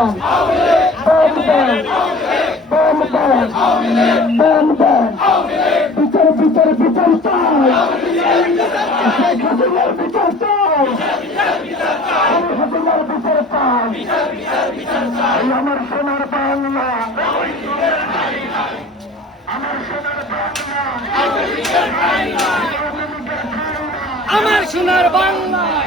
দেন দম দেন দম দেন দম দেন বিচার বিচার বিচার চাই শেখ হাসিনার বিচার চাই শেখ হাসিনার বিচার আমার সোনার বাংলা।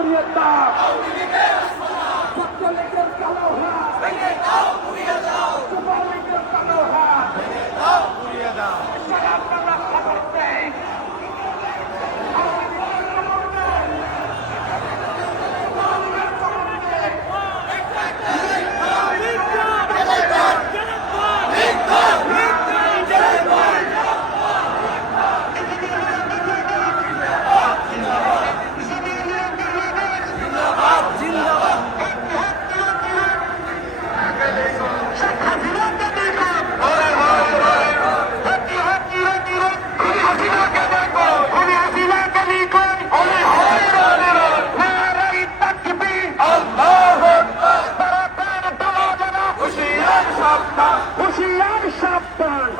দাও, গুড়িয়ে দাও! ছাত্রলীগের কালো হাত! যুবলীগের কালো হাত! আপনারা হুশিয়ার সাবধান।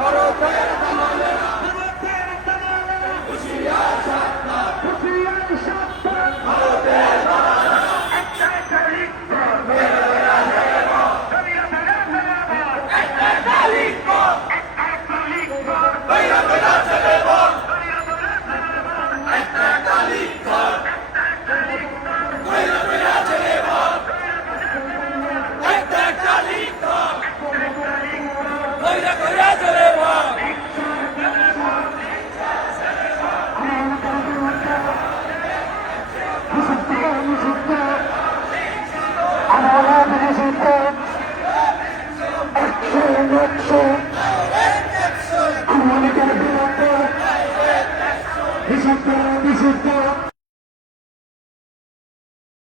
action! I want to get a bill on